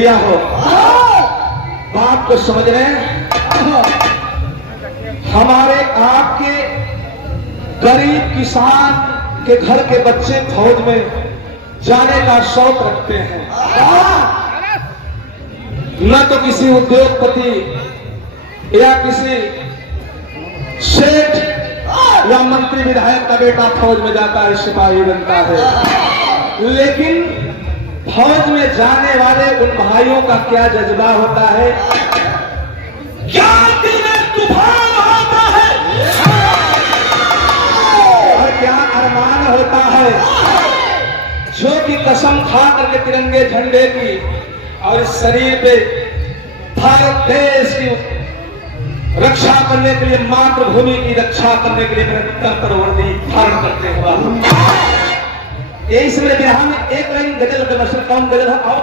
भैया हो बात को समझ रहे हैं। हमारे आपके गरीब किसान के घर के बच्चे फौज में जाने का शौक रखते हैं। न तो किसी उद्योगपति या किसी सेठ या मंत्री विधायक का बेटा फौज में जाता है, सिपाही बनता है, लेकिन फौज में जाने वाले उन भाइयों का क्या जज्बा होता है, क्या दिल में तूफान होता है और क्या अरमान होता है, जो कि कसम खा करके तिरंगे झंडे की और इस शरीर पे भारत देश की रक्षा करने के लिए, मातृभूमि की रक्षा करने के लिए कर्तव्य वर्दी धारण करते हुआ। यही समय बिहार में एक लाइन गजल के मशहूर कौन गजल है? आओ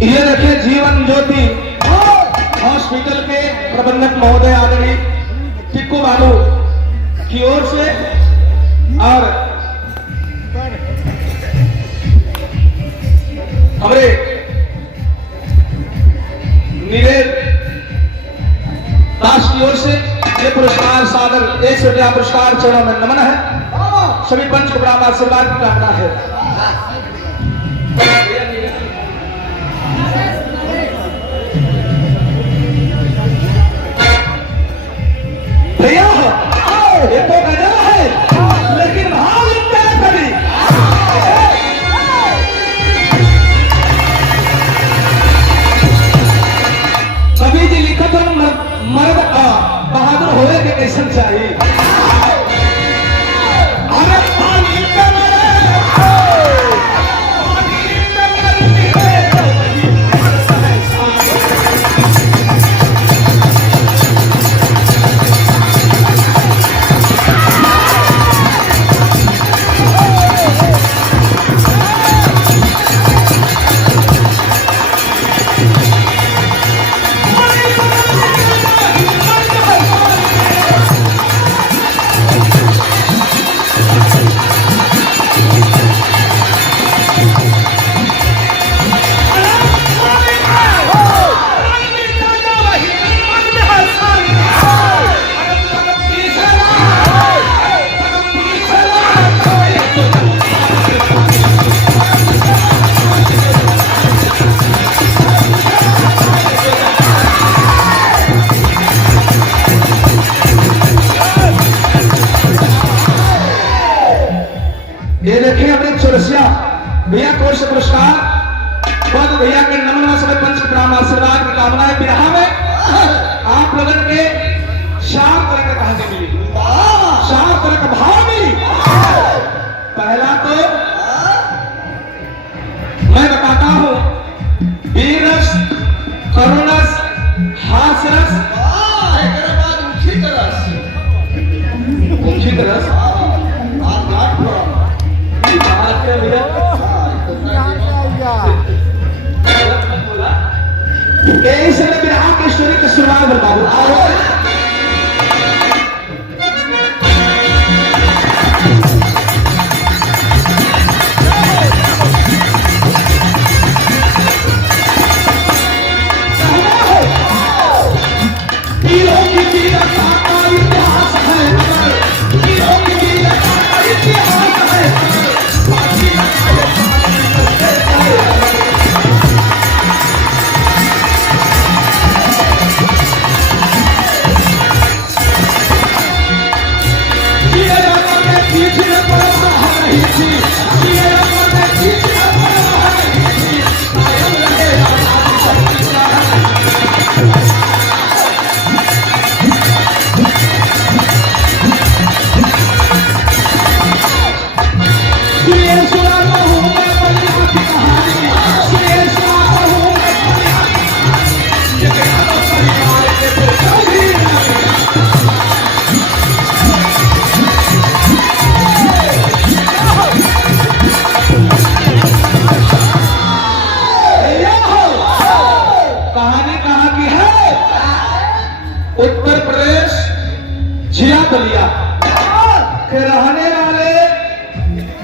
ये देखिए जीवन ज्योति हॉस्पिटल के प्रबंधक महोदय आदरणीय टिक्कू बाबू की ओर से और हमारे नीरज दास की ओर से ये पुरस्कार सादर 100 रुपया पुरस्कार चरणों में नमन है। सभी पंच को बराबर आशीर्वाद की कामना है। भैया ये तो गजल है, लेकिन भाव इतना कभी कभी जी लिखा तो मर्द बहादुर होए के कैसन चाहिए। अरे पानी ये देखिए अपने चौरसिया भैया को से पुरस्कार बहुत भैया के नमन सभी पंच प्रणाम आशीर्वाद की कामना है। बिरहा में आप लोगों के चार तरह के कहानी मिली, चार तरह का भाव मिली। पहला तो मैं बताता हूं वीरस, करुणस, हास्यरस, उचित रस इस बिरहा की स्टोरी की शुरुआत बता दो।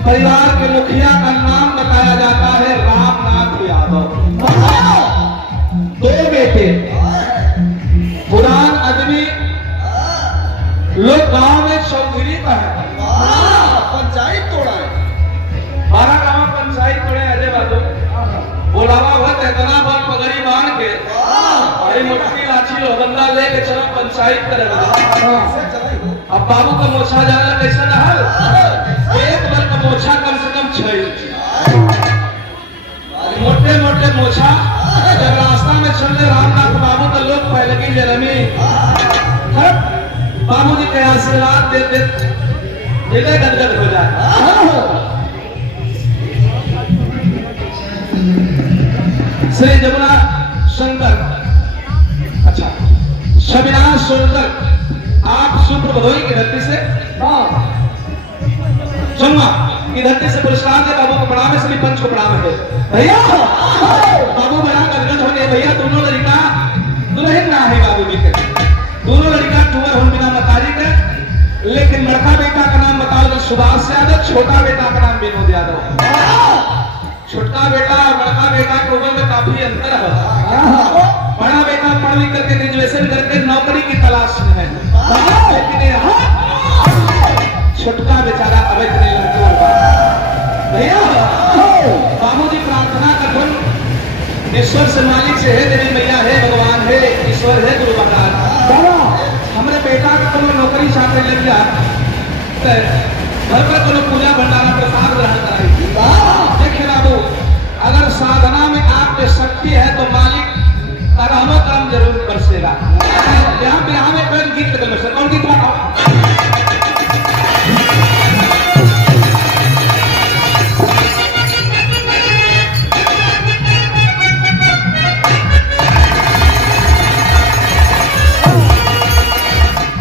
परिवार के मुखिया का नाम बताया जाता है रामनाथ यादव। दो बेटे, पुरान आदमी लोग गांव में चौधरी का है, पंचायत तोड़ा है। 12 गांव पंचायत तोड़े। अजय बाबू बोलावा भर इतना बार पगड़ी बांध के अरे मुट्ठी लाठी बंदा लेके चलो पंचायत करे। अब बाबू का मोछा जाना कैसा रहल, एक बार का मोछा कम से कम 6 इंच, मोटे मोटे मोछा। जब रास्ता में चलने रामनाथ बाबू का लोग पहले की जरमी बाबू जी के आशीर्वाद देते हृदय गदगद हो जाए। श्री जमुना शंकर, अच्छा शबिनाश सोनकर, आप शुक्र भदोई की धरती से जमुना की धरती से पुरस्कार दे। बाबू को प्रणाम है, सभी पंच को प्रणाम है। भैया बाबू बड़ा गदगद होने भैया, दोनों लड़का दुल्हन ना है बाबू जी के, दोनों लड़का टूर हो बिना मतारी के। लेकिन बड़का बेटा का नाम बताओ तो सुभाष यादव, छोटा बेटा का नाम विनोद यादव। छोटा बेटा और बड़ा बेटा के उम्र में काफी अंतर है। बड़ा बेटा पढ़ लिख करके ग्रेजुएशन करके नौकरी की तलाश में है, लेकिन छोटका बेचारा अब इतने लड़के भैया बाबू जी प्रार्थना कर ईश्वर से, मालिक से, है देवी मैया, है भगवान, है ईश्वर, है गुरु महाराज, हमारे बेटा का कोनो नौकरी चाहते लग जा, घर पर कोनो पूजा भंडारा प्रसाद ग्रहण कराई। देखिए बाबू, अगर साधना में आपके शक्ति है तो मालिक करम कर्म जरूर बरसेगा। यहाँ में कोई गीत कौन गीत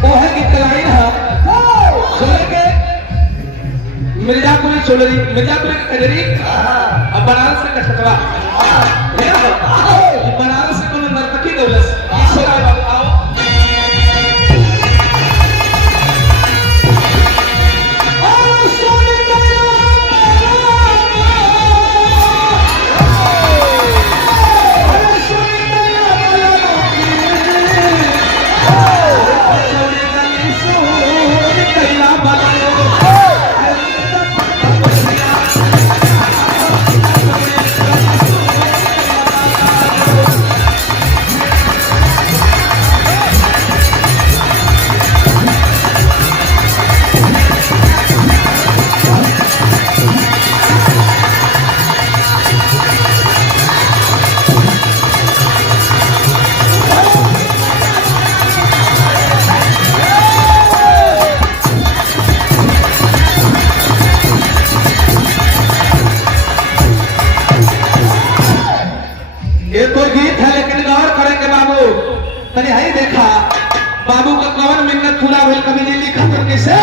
वो है गीत लाई है मिर्जापुरी चोलरी, मिर्जापुरी की कजरी और बनारस का कछतवा। बनारस से कोनो नर्तकी दौलत ईश्वर आए बाबू आओ। तने हाई देखा बाबू का कवन मिन्नत पूरा भेल कभी नहीं लिखा तो कैसे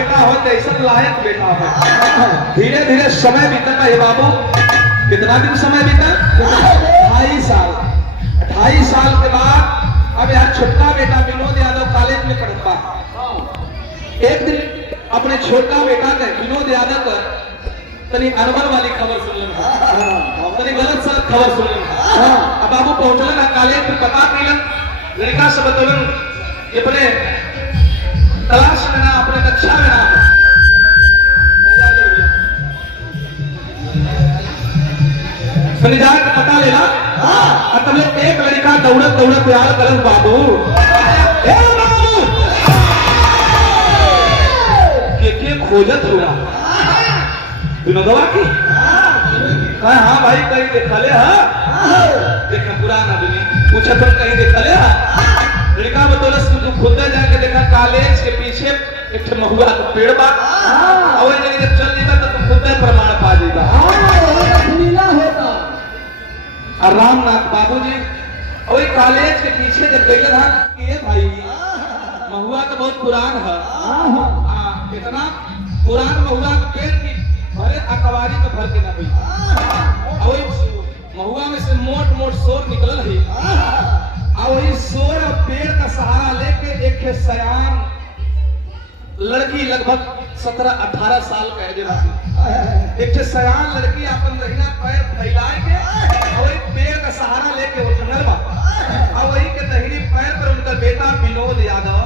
बेटा हो जैसा लायक बेटा हो। धीरे धीरे समय बीता है बाबू। कितना दिन समय बीता? 2.5 साल। 2.5 साल के बाद अब यार छोटा बेटा विनोद यादव कॉलेज में पढ़ता। एक दिन अपने छोटा बेटा ने विनोद यादव का तनी अनवर वाली खबर सुन लेना, तनी गलत सलत खबर सुन लेना। अब बाबू पहुंचल ना कॉलेज में, पता कैलन लड़का से बतौलन अपने तलाश में ना, अपने कक्षा में ना तनी जाके पता लेना। तब एक लड़का दौड़त दौड़त यार करत बाबू, ए बाबू के खोजत हुआ विनोदवा की। हाँ भाई कहीं देखले देखा पुराना आदमी पूछा तुम कहीं देखले? लड़का बतौलस तू खुद जाके देखा कॉलेज के पीछे एक महुआ का पेड़ बा, और जब चल जेबा तो तुम खुद प्रमाण पा जेबा। और रामनाथ बाबूजी और कॉलेज के पीछे जब गई था कि भाई महुआ तो बहुत पुरान है, इतना पुरान महुआ का पेड़ की भरे अकवारी में भर के ना गई। और महुआ में से मोट मोट सोर निकल है, और वही सोर और पेड़ का सहारा लेके एक सयान लड़की लगभग 17-18 साल का है जो एक सयान लड़की अपन रहीना पैर फैलाए के और एक पेड़ का सहारा लेके वो जंगल में, और वही के दहिनी पैर पर उनका बेटा विनोद यादव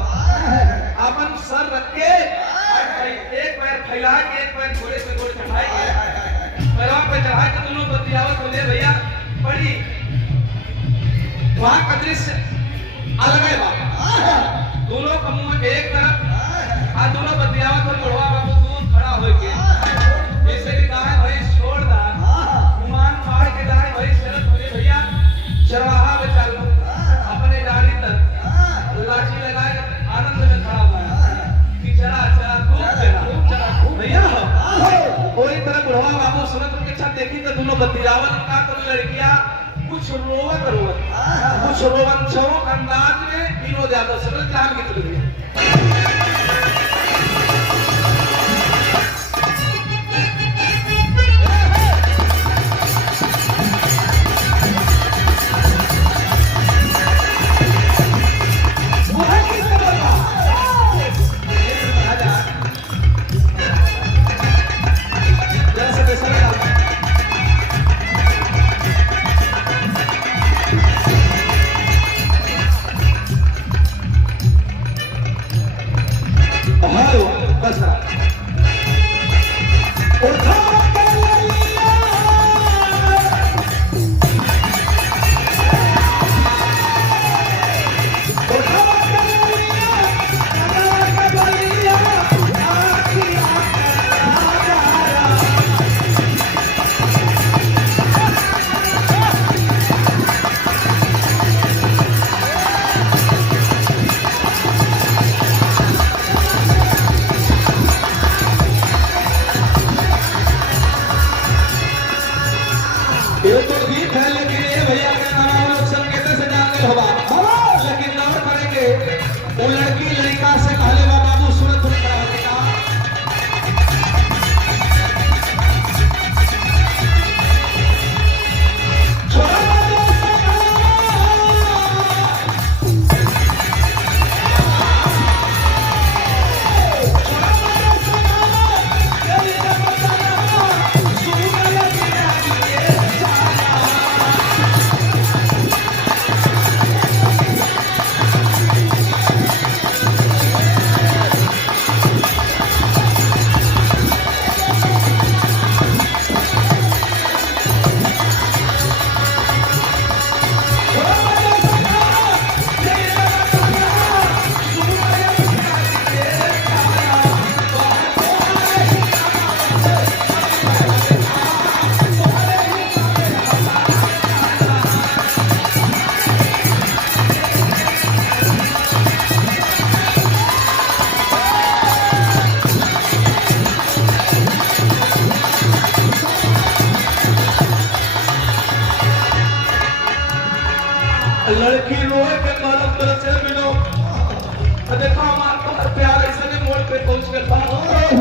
अपन सर रख के एक पैर फैला के एक पैर घोड़े पे घोड़े चढ़ाए के पैरों पे चढ़ा के दोनों बतियावत बोले भैया बड़ी वहां का दृश्य अलग है बाबा। दोनों का मुंह एक तरफ आ दोनों बतियावत और बुढ़वा बाबू दूर खड़ा होके जैसे कि कहा भाई छोड़ दा गुमान मार के जाए भाई शरत बोले भैया चरवाहा में चल अपने गाड़ी तक लाठी लगाए आनंद में खड़ा हुआ कि चला चला खूब चला भैया कोई तरह बुढ़वा बाबू सुनत के छत देखी तो दोनों बतियावत का तो लड़कियां कुछ रोवत कुछ रोवंचों अंदाज में विनोद यादव से जान के चल गया। लेकिन और करेंगे वो लड़की लड़का से कहले बाबू सूरत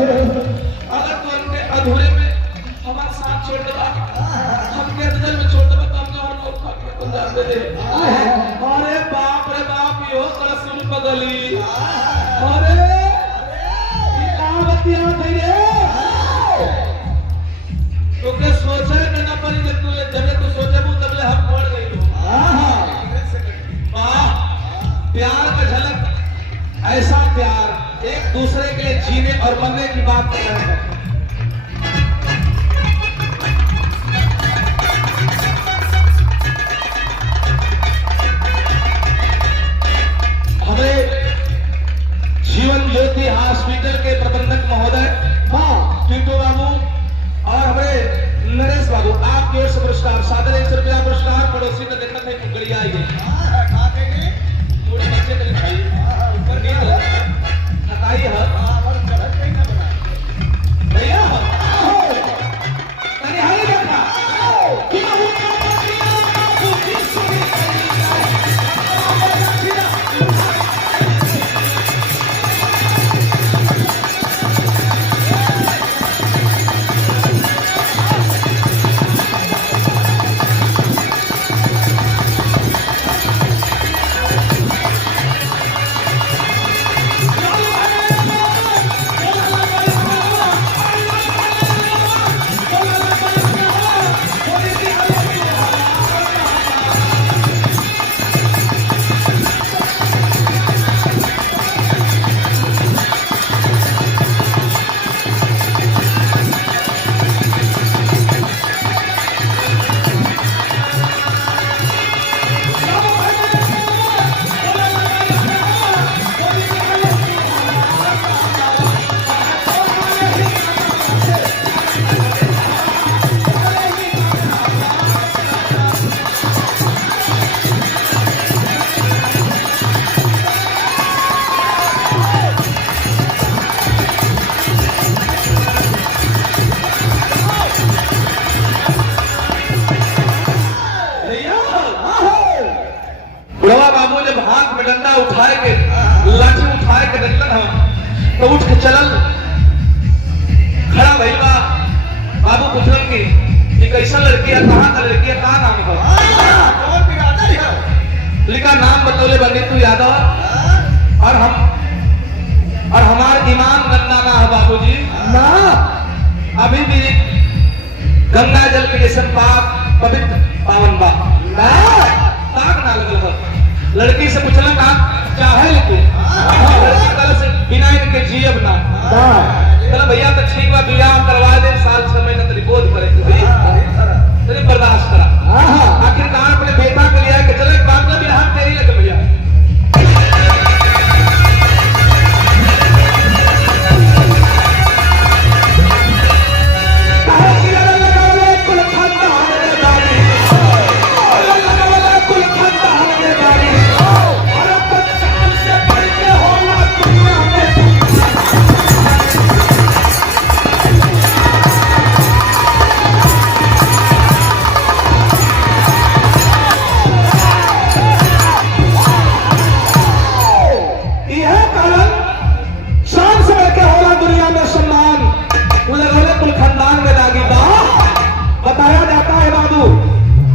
अगर तू हमके अधूरे में हमारे साथ छोड़ देगा, हमके अंदर में छोड़ देगा, तो हमने और लोग खा के तो जान दे। अरे बाप रे बाप, यो करसूल बदली। अरे ये कहाँ बतिया गई है? तोके सोचे में ना पड़ी, लेकिन जब तू सोचे वो तब ले हम पड़ गई हो। वाह, प्यार का झलक, ऐसा प्यार एक दूसरे के लिए जीने और मरने की बात कर रहे हैं। हमें जीवन ज्योति हॉस्पिटल के प्रबंधक महोदय टीटू बाबू और हमारे नरेश बाबू, आपकी ओर से पुरस्कार, सादर 100 रुपया पुरस्कार। पड़ोसी ने देखना था कुकड़िया आई गई, पूरे बच्चे के लिखाई ऊपर नींद थकाई है भैया, तनिहाई देखा डंडा उठाए के, लाठी उठाए के डंडन हम तो उठ के चलल खड़ा भइल बा। बाबू पूछलन कि कैसा लड़की है, कहाँ का लड़की है, कहाँ नाम है? लिखा नाम बतौले बंदितू यादव और हमारे ईमान गंगा ना है बाबूजी ना, अभी भी गंगा जल के जैसे पाक पवित्र पावन बा ना, ताक ना लगल है। लड़की से पूछला ना चाहे लेकिन से बिना इनके जीव ना चलो भैया तो ठीक बा, बियाह करवा दे, साल 6 महीना तेरी बोझ पड़े तेरी बर्दाश्त करा। आखिरकार अपने बेटा के लिए कि चलो एक बात ना बिना तेरी लगे भैया।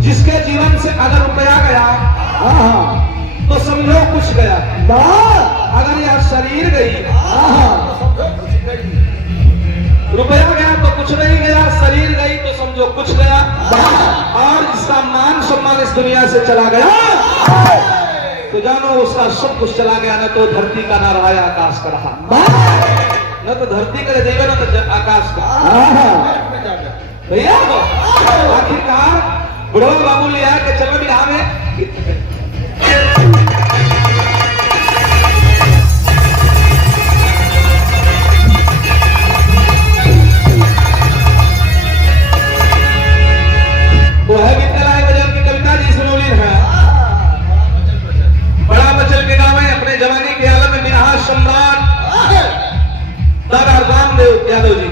जिसके जीवन से अगर रुपया गया तो समझो कुछ गया, अगर यह शरीर गई रुपया गया तो कुछ नहीं गया, शरीर गई तो समझो कुछ गया, और इसका मान सम्मान इस दुनिया से चला गया तो जानो उसका सब कुछ चला गया। न तो धरती का ना रहा, आकाश का रहा, न तो धरती का रहेगा न तो आकाश का भैया। आखिरकार बुढ़वा बाबू ले आया कि चलो बिहार में वो है विद्यालय गजल की कविता जी सुनौली है, बड़ा मचल के नाम है। अपने जवानी के आलम में मिनहा सम्राट दादा रामदेव यादव जी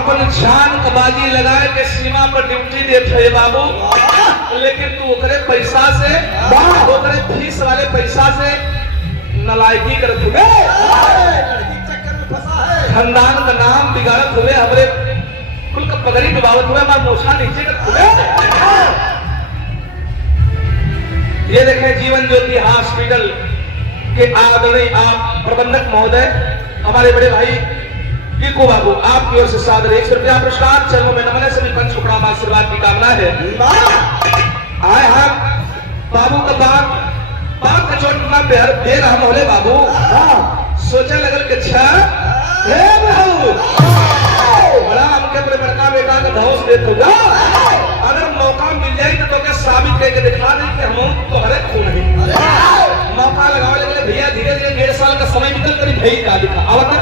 अपन जान का बाजी लगाए के सीमा पर ड्यूटी देते है बाबू, लेकिन तू ओकरे पैसा से, ओकरे फीस वाले पैसा से नलायकी करत हुए, लड़की के चक्कर में फंसा है। खानदान का नाम बिगाड़त हुए, हमरे कुल का पगड़ी डुबावत हुए, मैं मोछा नीचे करत हुए। ये देखें जीवन ज्योति हॉस्पिटल के आदरणीय आप प्रबंधक महोदय, हमारे बड़े भाई टीकू बाबू, आपकी ओर से सादर 100 रुपया पुरस्कार। चलो में नमन सभी पंच शुक्राम आशीर्वाद की कामना है। आए हम बाबू का बाप का चोट ना दे रहा मोहले बाबू, सोचा लगल के अच्छा हे बाबू बड़ा हमके अपने बड़का बेटा का धौस देत होगा, अगर मौका मिल जाए तो क्या साबित करके दिखा दे कि हम तो हरे खून है। मौका लगावे लगे भैया, धीरे धीरे 1.5 साल का समय निकल कर भई का दिखा आवत।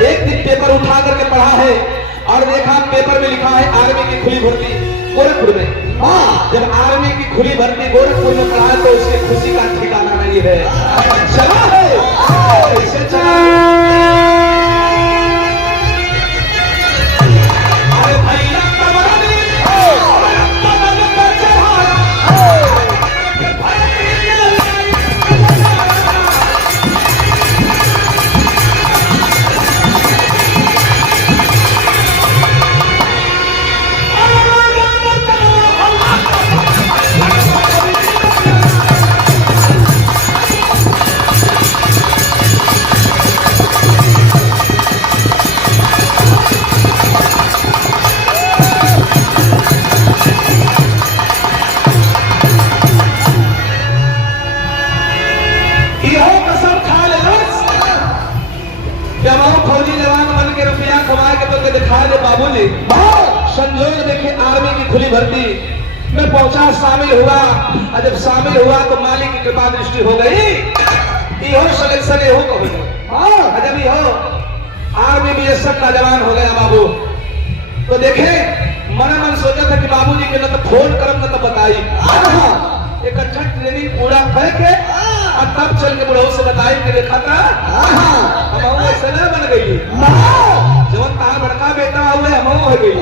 एक दिन पेपर उठा करके पढ़ा है और देखा पेपर में लिखा है आर्मी की खुली भर्ती गोरखपुर में। जब आर्मी की खुली भर्ती गोरखपुर में पढ़ा तो उसकी खुशी का ठिकाना नहीं है। चला है कैसे चला? अरे भैया कमानी बाबूजी संजोग देखे आर्मी की खुली भर्ती में पहुंचा, शामिल हुआ और जब शामिल हुआ तो मालिक की कृपा दृष्टि हो गई, इहो सिलेक्शन हो गई। जब इहो आर्मी में सब नौजवान हो गया बाबू, तो देखे मन मन सोचा था कि बाबूजी के न तो फोन करम न तो बताई, एक अच्छा ट्रेनिंग पूरा करके और तब चल के बुढ़ऊ से बताई कि देखा था हम ऐसे न बन गई, जब तार बड़का बेटा हुए हम हो गई।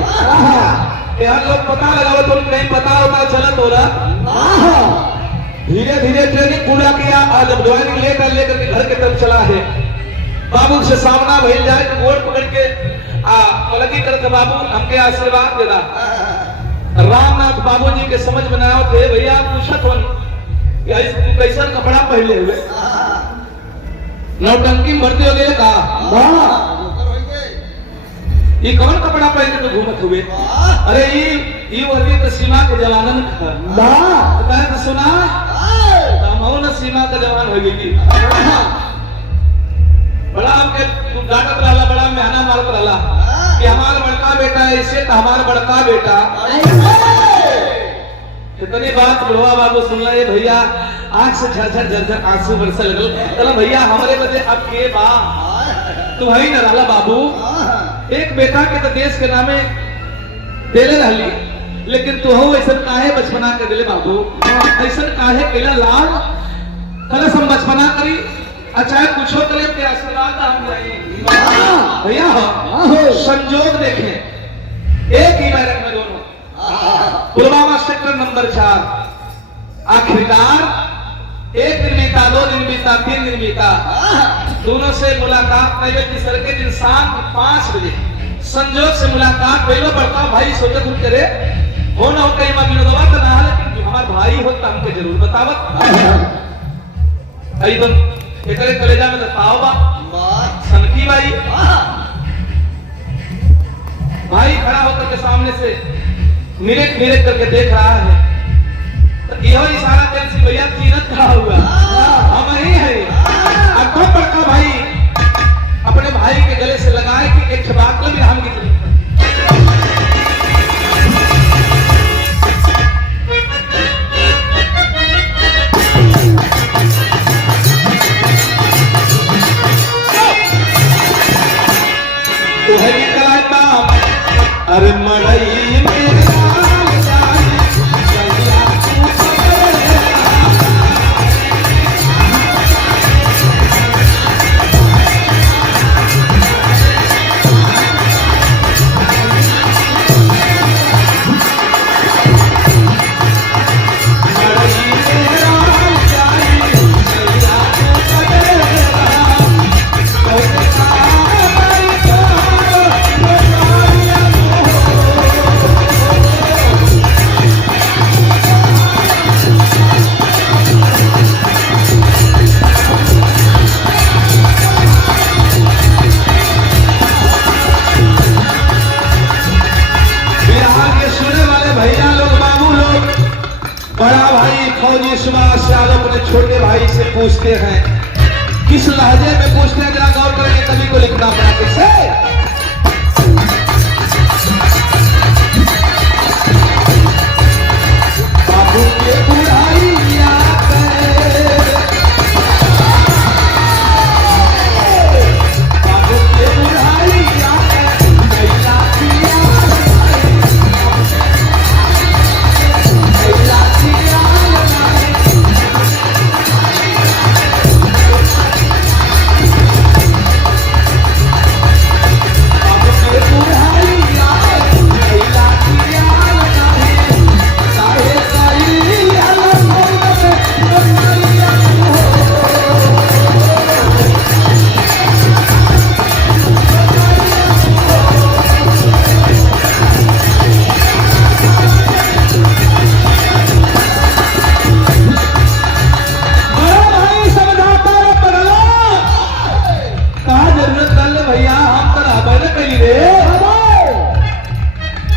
यार लोग पता लगाओ तुम नहीं पता होता चलत हो रहा। धीरे धीरे ट्रेनिंग पूरा किया और जब ज्वाइनिंग लेकर के घर के तरफ चला है, बाबू से सामना भेज जाए तो गोड़ पकड़ के लगी करके बाबू हमके आशीर्वाद देना। रामनाथ बाबू जी के समझ में आया थे, भैया पूछा कौन कैसा कपड़ा पहले हुए, नौटंकी में भर्ती हो गए का ये कौन कपड़ा पहन के तो घूमत हुए? अरे ये वर्दी तो सीमा के जवानन का तो सुना हम न सीमा का जवान हो गई। बड़ा हमके डांटत रहला, बड़ा मेहना मारत रहला कि हमारा बड़का बेटा ऐसे तो हमारा बड़का बेटा। इतनी बात बुढ़वा बाबू सुनला ये भैया आंख से झरझर झरझर आंसू बरसे लगल। चलो भैया हमारे बदे अब के बा तू है न रहला बाबू, एक बेटा के तो देश के नामे देले रहली, लेकिन तू हो ऐसा काहे बचपना कर दिले बाबू, ऐसा काहे केला लाल कल हम बचपना करी अच्छा कुछो करे के आशीर्वाद हम जाए भैया। हो संजोग देखे एक ही बैरक में दोनों पुलवामा सेक्टर नंबर 4 आखिरकार एक दिन बीता, 2 दिन बीता, 3 दिन बीता, दोनों से मुलाकात नहीं हुई। तीसरे दिन शाम 5 बजे संजोग से मुलाकात पहले बड़का भाई सोचे तुम करे हो ना हो कहीं मैं विनोदवा तो ना, लेकिन हमारा भाई हो तो हमके जरूर बतावत। एकदम एकरे कलेजा में बताओ बा सनकी भाई खड़ा होकर के सामने से मिनट मिनट करके देख रहा है, तो यह इशारा कर सी भैया तीनत खड़ा हुआ हम ही है। अब बड़का भाई अपने भाई के गले से लगाए कि एक बात को भी हम की अरे मड़ई में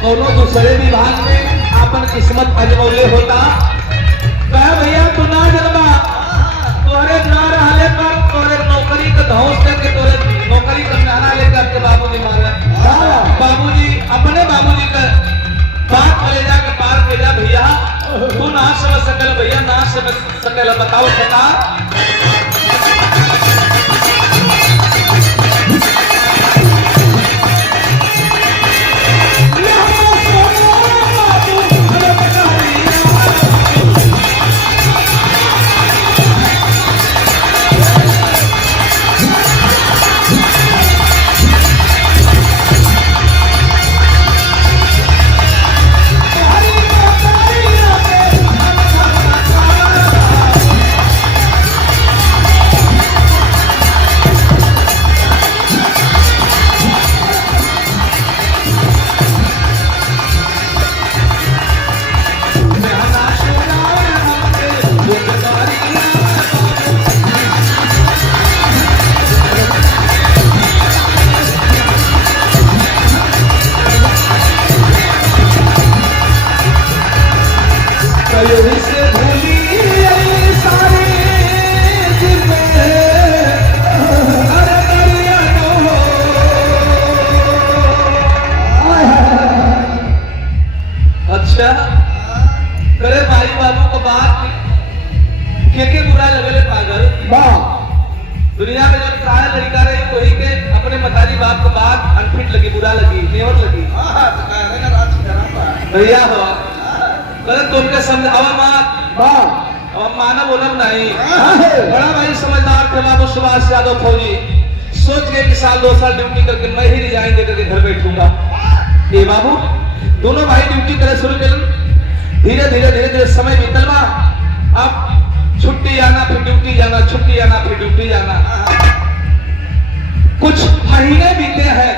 कोनो दूसरे विभाग में अपन किस्मत अजमौले होता। कहे भैया तू ना जनबा, तोरे ना रहले पर तोरे नौकरी के धौंस करके तोरे नौकरी का नारा लेकर के बाबूजी मारे। बाबूजी अपने बाबूजी का बात ले जाकर पार भेजा, भैया तू ना समझ सकल, भैया ना समझ सकल, बताओ बता। करे भाई बाबू को बात के बुरा लगले पागल। दुनिया में जब सारा लड़का रही कोई के अपने मतारी बाप को बात अनफिट लगी, बुरा लगी, नेवर लगी। भैया हो करे तुमके समझावा मत, अब माना बोलब नहीं। बड़ा भाई समझदार थे बाबू सुभाष यादव फौजी, सोच के कि साल 2 साल ड्यूटी करके मैं ही रिजाइन दे करके घर बैठूंगा। ये बाबू दोनों भाई ड्यूटी करे शुरू कर, धीरे धीरे धीरे धीरे समय बीतल बा। अब छुट्टी आना फिर ड्यूटी जाना, छुट्टी आना फिर ड्यूटी जाना। कुछ महीने बीते हैं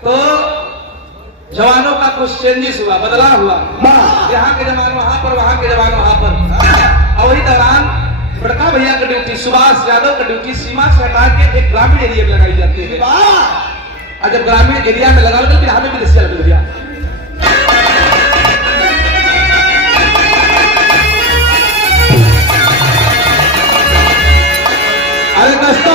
तो जवानों का कुछ चेंजेस हुआ, बदलाव हुआ। यहाँ के जवान वहां पर, वहां के जवान वहां पर। और वही दौरान बड़का भैया का ड्यूटी, सुभाष यादव का ड्यूटी सीमा से हटा के एक ग्रामीण एरिया में लगाई जाती है। और जब ग्रामीण एरिया में लगा फिर हमें भी दस्या लग गया। अरे दस्ता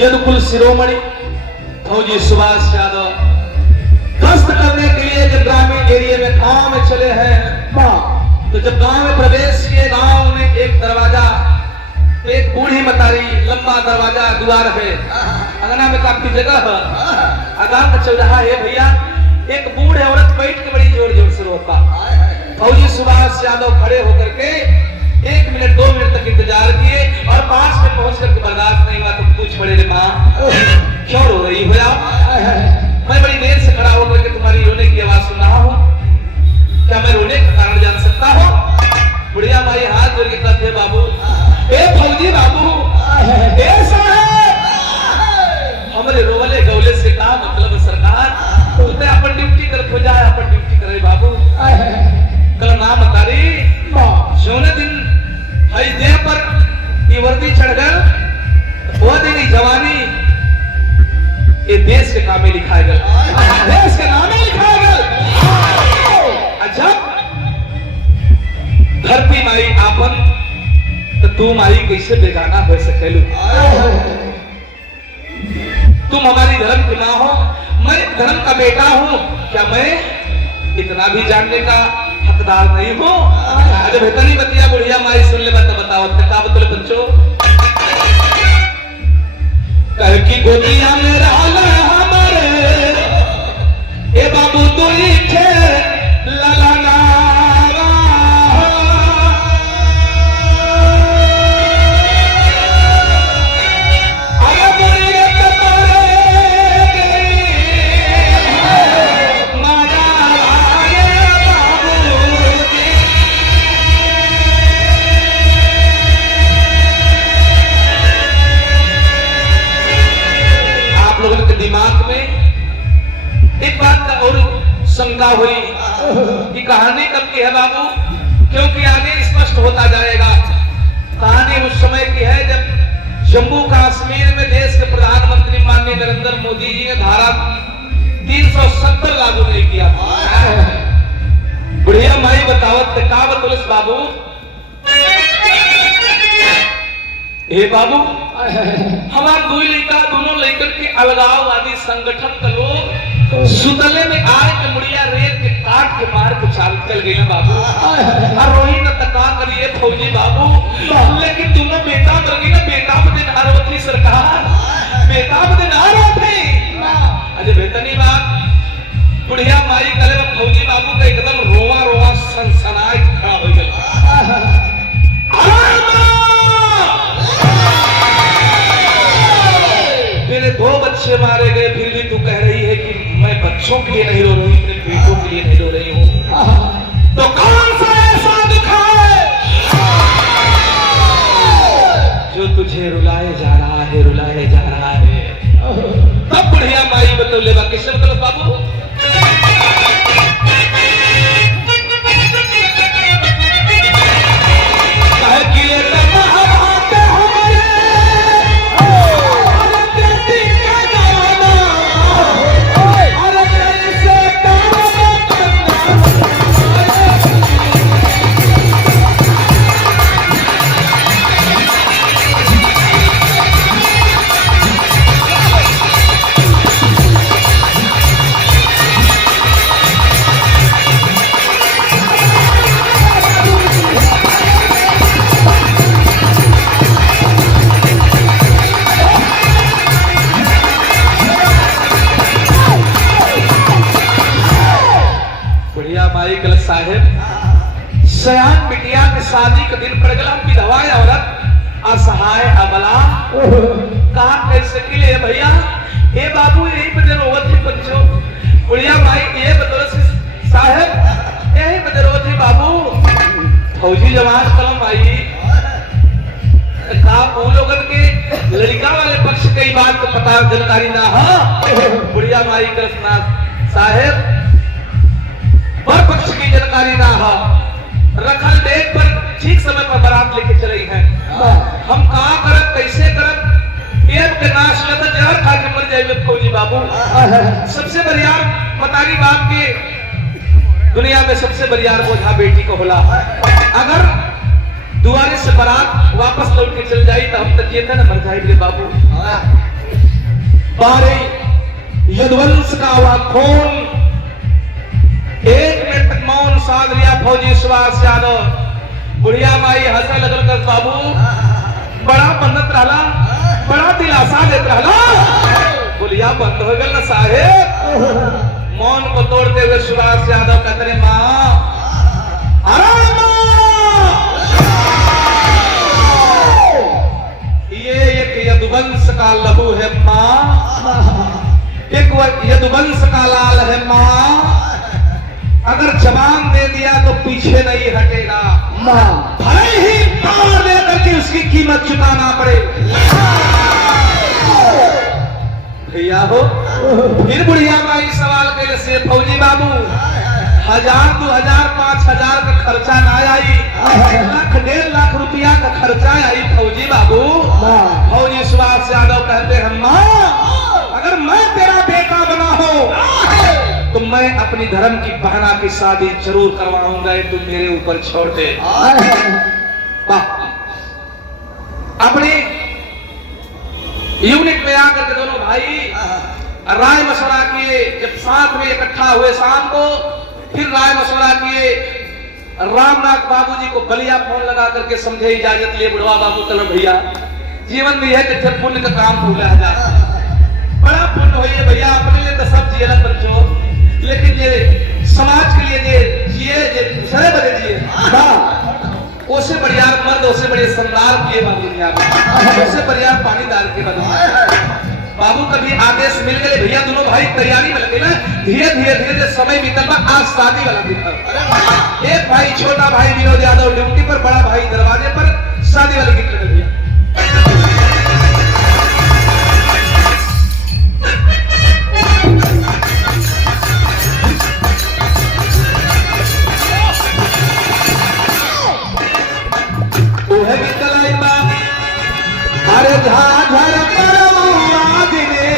यदुकुल शिरोमणि फौजी सुभाष यादव गश्त करने के लिए जब ग्रामीण एरिया में गांव में चले हैं, तो जब गांव में प्रवेश किए, गांव में एक दरवाजा, एक बूढ़ी मतारी, लंबा दरवाजा, द्वार है, अंगना में काफी जगह है, गांव का चौराहा है। भैया एक बूढ़े औरत बैठ के बड़ी जोर जोर से रोता। फौजी सुभाष यादव खड़े होकर के 1 मिनट 2 मिनट तक इंतजार किए और पास में पहुंच करके बर्दाश्त नहीं हुआ तो पूछ पड़े, रे माँ क्यों रो रही हो आप? मैं बड़ी देर से खड़ा होकर के तुम्हारी रोने की आवाज सुन रहा हूँ, क्या मैं रोने का कारण जान सकता हूँ? बुढ़िया माई हाथ जोड़ के कहते, बाबू ए फौजी बाबू, हमारे रोवले गौले से कहा मतलब सरकार उतने अपन ड्यूटी कर खोजा है, अपन ड्यूटी करे बाबू। कल ना मतारी सोने दिन हई देह पर ये वर्दी चढ़ गए, वो दिन जवानी ये देश के नामे लिखाए गए, देश के नामे लिखाए गए। जब धरती माई आपन तो तू माई कैसे बेगाना हो सकेलू? तुम हमारी धर्म की ना हो, मैं धर्म का बेटा हूं, क्या मैं इतना भी जानने का हकदार नहीं हूं? आज बेहतर नहीं बतिया बुढ़िया माई सुन ले, बताओ क्या बतले बच्चों? कह की गोदिया में रहना हमारे ए बाबू तू ही थे ललना शंका हुई कि कहानी कब की है बाबू, क्योंकि आगे स्पष्ट होता जाएगा। कहानी उस समय की है जब जम्मू कश्मीर में देश के प्रधानमंत्री माननीय नरेंद्र मोदी जी ने धारा 370 लागू नहीं किया था। बुढ़िया माई बतावत का बतौलस बाबू, हे बाबू हमार दो लड़का दोनों लड़कन के अलगाववादी संगठन के लोग सुतले में आए के मुड़िया रेत के काट के मार के चाल चल गए बाबू। और रोही न तका करिए फौजी बाबू, लेकिन दोनों बेटा मर गई ना, बेटा बदे नारो थी सरकार, बेटा बदे नारो थे। अरे बेतनी बात बुढ़िया माई कले फौजी बाबू का एकदम रोवा रोवा सनसनाई खड़ा हो गया। मेरे 2 बच्चे मारे गए, फिर भी तू कह रही है कि मैं बच्चों के लिए नहीं रो रही हूँ, अपने बेटों के लिए नहीं रो रही हूँ। तो कौन सा ऐसा दुख है जो तुझे रुलाए जा रहा है, रुलाए जा रहा है? तब बढ़िया माई बतौले बा किशन करो बाबू। सयान बिटिया के शादी के दिन पड़ गया, विधवा औरत असहाय अबला कहा कैसे के लिए भैया, हे बाबू यही बदे रोवत थी बच्चों। बुढ़िया भाई ये बदौलत साहब यही बदे रोवत थी बाबू। फौजी जवान कलम आई कहा वो लोगन के लड़का वाले पक्ष कई बात को पता जानकारी ना हो। बुढ़िया माई कृष्णा साहेब पर पक्ष की जानकारी ना हो, रखल डेट पर ठीक समय पर बारात लेके चले हैं। हम कहा करब कैसे करब, एक के नाश लेता जहर खा के मर जाए फौजी बाबू। सबसे बढ़िया मतारी बाप के दुनिया में सबसे बढ़िया बोझा बेटी को होला। अगर दुआरे से बारात वापस लौट के चल जाई तो हम तक ये न मर जाए बाबू। बारे यदुवंश का हुआ खून 1 मिनट तक मौन साध लिया फौजी सुभाष यादव। बुढ़िया माई हंसे लगल कर बाबू, बड़ा मन्नत रहला, बड़ा दिलासा देत रहला, बुढ़िया बंद हो गल ना साहेब। मौन को तोड़ते हुए सुभाष यादव कहते रे माँ, अरे माँ, ये एक यदुवंश का लहू है माँ, एक यदुवंश का लाल है माँ, अगर जवान दे दिया तो पीछे नहीं हटेगा, भले ही प्राण दे करके उसकी कीमत चुकाना पड़े। भैया हो फिर बुढ़िया माई सवाल करे से फौजी बाबू 1000, 2000, 5000 का खर्चा ना आई, 1 लाख 1.5 लाख रुपया का खर्चा आई फौजी बाबू। फौजी सुभाष यादव कहते हैं माँ, अगर मैं तेरा बेटा बना हो तो मैं अपनी धर्म की बहना की शादी जरूर करवाऊंगा, तुम मेरे ऊपर छोड़ दे। अपनी यूनिट में आकर के दोनों भाई राय मशवरा किए। जब साथ में इकट्ठा हुए शाम को, फिर राय मशवरा किए। रामनाथ बाबूजी को बलिया फोन लगा करके समझे, इजाजत लिए बुढ़वा बाबू चलो भैया, जीवन में है कि पुण्य का काम भूला जाए, बड़ा पुण्य हो भैया, अपने लिए तो सब जिये बच्चों, लेकिन ये समाज के लिए जिए सरे बड़े जिए, उससे बढ़िया मर्द, उससे बड़े संदार किए बाबू दुनिया में, उससे बढ़िया पानी डाल के बदल बाबू। कभी आदेश मिल गए भैया, दोनों भाई तैयारी में लगे ना, धीरे धीरे धीरे समय बीतल, आज शादी वाला दिन पर एक भाई, छोटा भाई विनोद यादव ड्यूटी पर, बड़ा भाई दरवाजे पर, शादी वाले गीत लगे भैया। अरे झाझर परवा दिने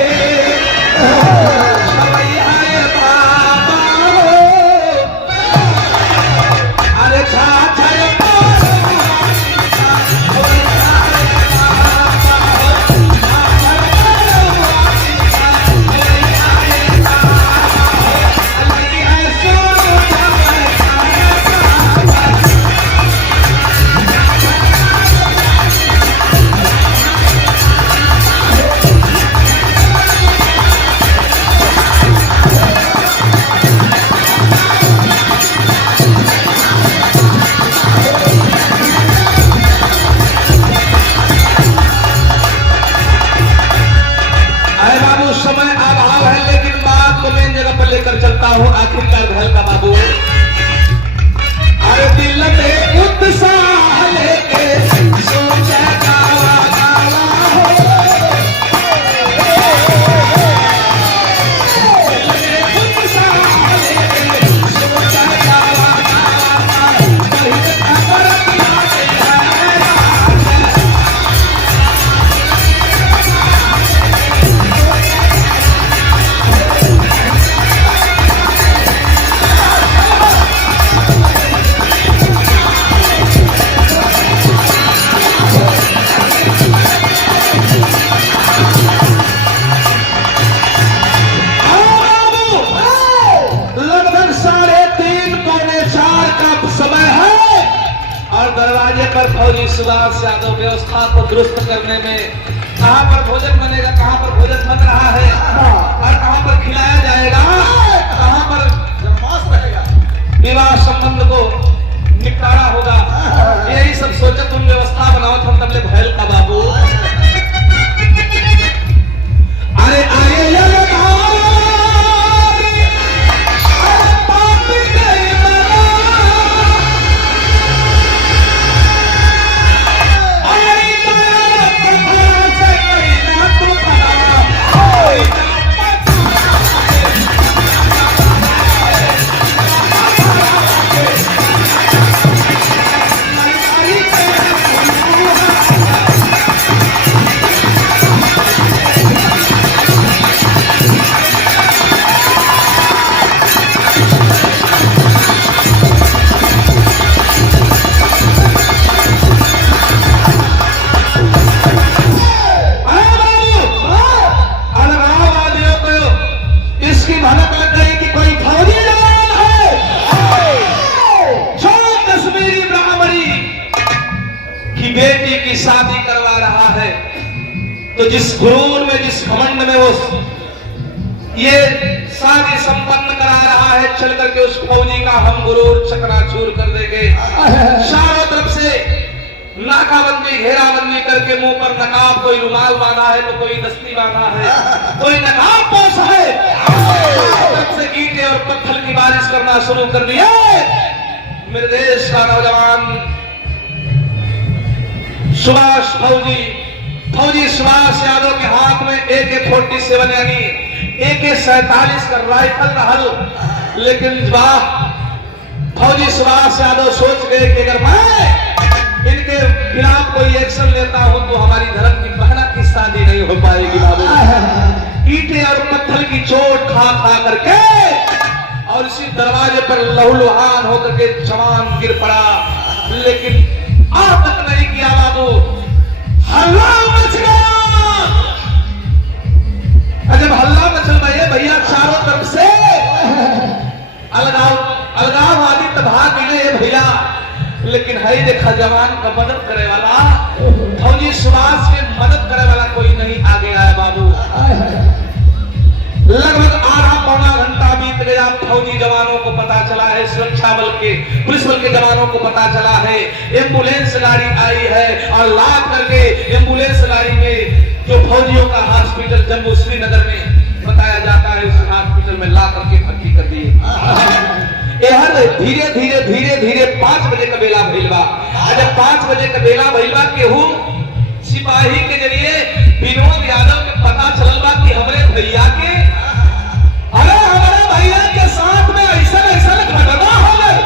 छवैया बाबा हो। अरे झाझर लेकर चलता हूँ आखिरकार घर का बाबू। अरे दिल में उत्साह लेके सोचा गावा गावा हो। दिल में उत्साह लेके सोचा गावा गावा कहीं खबर आते हैं। दरवाजे पर फौजी सुभाष यादव व्यवस्था को दुरुस्त करने में कहां पर भोजन बनेगा, कहां पर भोजन बन रहा है और कहां पर खिलाया जाएगा, कहां पर मांस रहेगा, विवाह संबंध को निपटारा होगा, यही सब सोचे तुम व्यवस्था बनाओ। हम तबले भैल का बाबू। अरे आए शादी करवा रहा है तो जिस गुरूर में, जिस घमंड में वो ये शादी संपन्न करा रहा है, चल करके उस फौजी का हम गुरूर चकनाचूर कर देंगे। चारों तरफ से नाकाबंदी, घेराबंदी करके मुंह पर नकाब, कोई रुमाल बांधा है तो कोई दस्ती बांधा है, कोई नकाब पोष है, तरफ से ईंटें और पत्थर की बारिश करना शुरू कर दिया। मेरे देश का नौजवान सुभाष फौजी सुभाष यादव के हाथ में AK-47 यानी AK-47 का राइफल रहल। लेकिन वाह, फौजी सुभाष यादव सोच गए कि अगर मैं इनके खिलाफ कोई एक्शन लेता हूं तो हमारी धर्म की बहना की शादी नहीं हो पाएगी बाबू। ईंटें और पत्थर की चोट खा खा करके और इसी दरवाजे पर लहूलुहान होकर के जवान गिर पड़ा, लेकिन आज तक नहीं किया बाबू। हल्ला मच गया। जब हल्ला मचल गया भैया चारों तरफ से अलगाववादी तो भाग मिले भैया, लेकिन है देखा जवान का मदद करे वाला, फौजी सुभाष के मदद करे वाला कोई नहीं आगे आया बाबू। लगभग आधा पौना घंटा बीत गया। फौजी जवानों को पता चला है, सुरक्षा बल के, पुलिस बल के जवानों को पता चला है, एम्बुलेंस गाड़ी आई है और लाद करके एम्बुलेंस गाड़ी में जो फौजियों का हॉस्पिटल जम्मू श्रीनगर में बताया जाता है, उस हॉस्पिटल में ला करके भर्ती कर दिए। धीरे धीरे धीरे धीरे 5 बजे का बेला भइलबा। जब 5 बजे का बेला भइलबा केहू सिपाही के जरिए विनोद यादव के पता चलल बा कि हमरे भैया के, अरे हमारे भैया के साथ में ऐसा ऐसा घटना हो गई।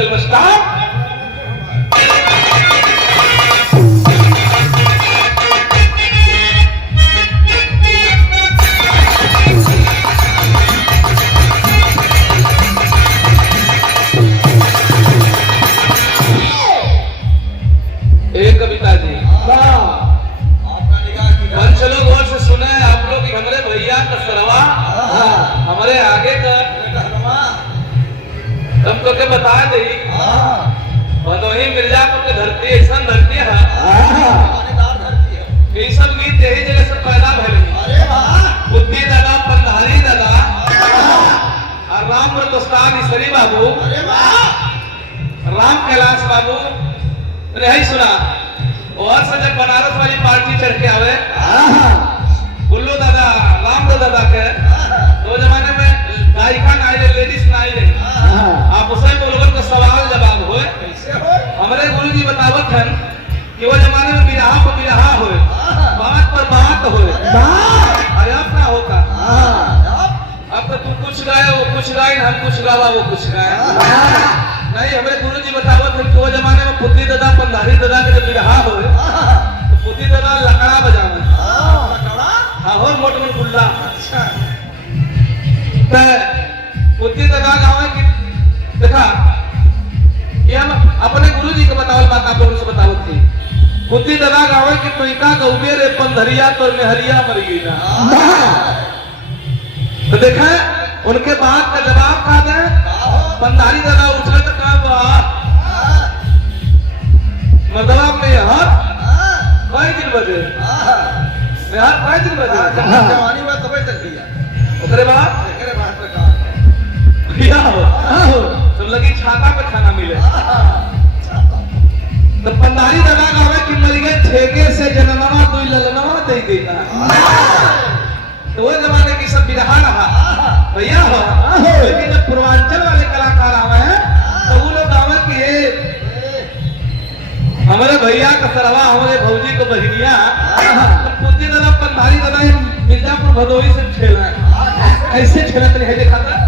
Film star. एक कविता जी आपका निगाह की मन चलो गौर से सुने आप लोग कि हमारे भैया का सरवा हमारे आगे का कहनवा तुमको के बता दी हाँ भदोही मिर्जापुर की धरती ऐसा धरती है मानेदार धरती है। ये सब गीत यही जगह से पैदा भले अरे वाह बुद्धि दादा पंधारी दादा और राम दोस्तान ईश्वरी बाबू अरे वाह राम कैलाश बाबू नहीं सुना और से जब बनारस वाली पार्टी चढ़ के आवे गुल्लू दादा रामदेव दादा के तो जमाने में गायिका ना आई लेडीज ना आई आप उसे लोगों का सवाल जवाब हुए कैसे हो हमारे गुरु जी बतावत हैं कि वो जमाने में बिरहा को बिरहा हुए बात पर बात हुए अरे अब क्या होगा अब तो तू कुछ गाए वो कुछ गाए हम कुछ गावा वो कुछ गाए नहीं हमारे गुरु जी बतावत है कि वो जमाने में पुत्री दादा पंधारी दादा के जब बिरहा हुए तो पुत्री दादा लकड़ा बजावे हाँ हो मोट मोट गुल्ला तो पुत्री दादा गाँव की देखा कि हम अपने गुरु जी को बतावल बात आप लोगों से बतावत थी पुत्री दादा गाँव की टोइका गौबे रे पंधरिया तो मेहरिया मर गई ना तो देखा उनके बात का जवाब कहा था पंधारी दादा उठे तो कहा मतलब में हर कई दिन बजे में हर कई दिन बजे जवानी में तबे तक दिया उसके बाद एकरे बाद में कहा क्या हो तो लगी छाता पे खाना मिले तो पंधारी दादा गावे कि मर गए ठेके से जनमवा दुई ललनवा दे देना तो वो जमाने की सब बिरहा रहा भैया हो लेकिन जब पूर्वांचल वाले कलाकार आवे हैं तो वो लोग आवे कि ये हमारे भैया का सरवा हमारे भौजी को बहनिया तो पुत्री दादा पंधारी दादा मिर्जापुर भदोही से खेला है ऐसे खेला तो नहीं देखा था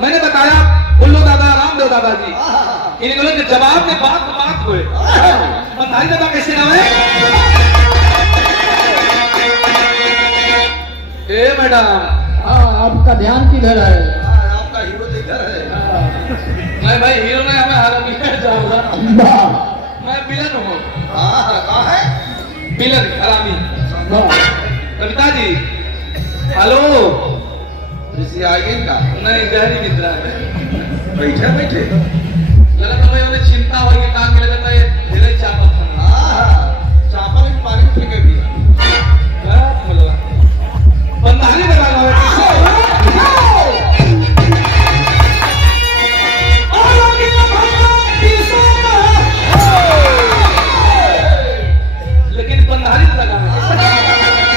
मैंने बताया गुल्लू दादा रामदेव दादा जी इन लोगों के जवाब में बात हुए पंधारी दादा कैसे गावे ए मैडम आपका ध्यान किधर है? आपका हीरो तो इधर है मैं भाई हीरो नहीं हमें हरामी जाऊंगा मैं विलन हूँ कहाँ है विलन हरामी कविता जी हेलो किसी आगे का नहीं गहरी निद्रा है बैठे बैठे लगा तो भाई उन्हें चिंता होगी काम के लगा ये धीरे चापा चापा में पानी फेंक दिया पंधारी दादा लेकिन पंधारी दादा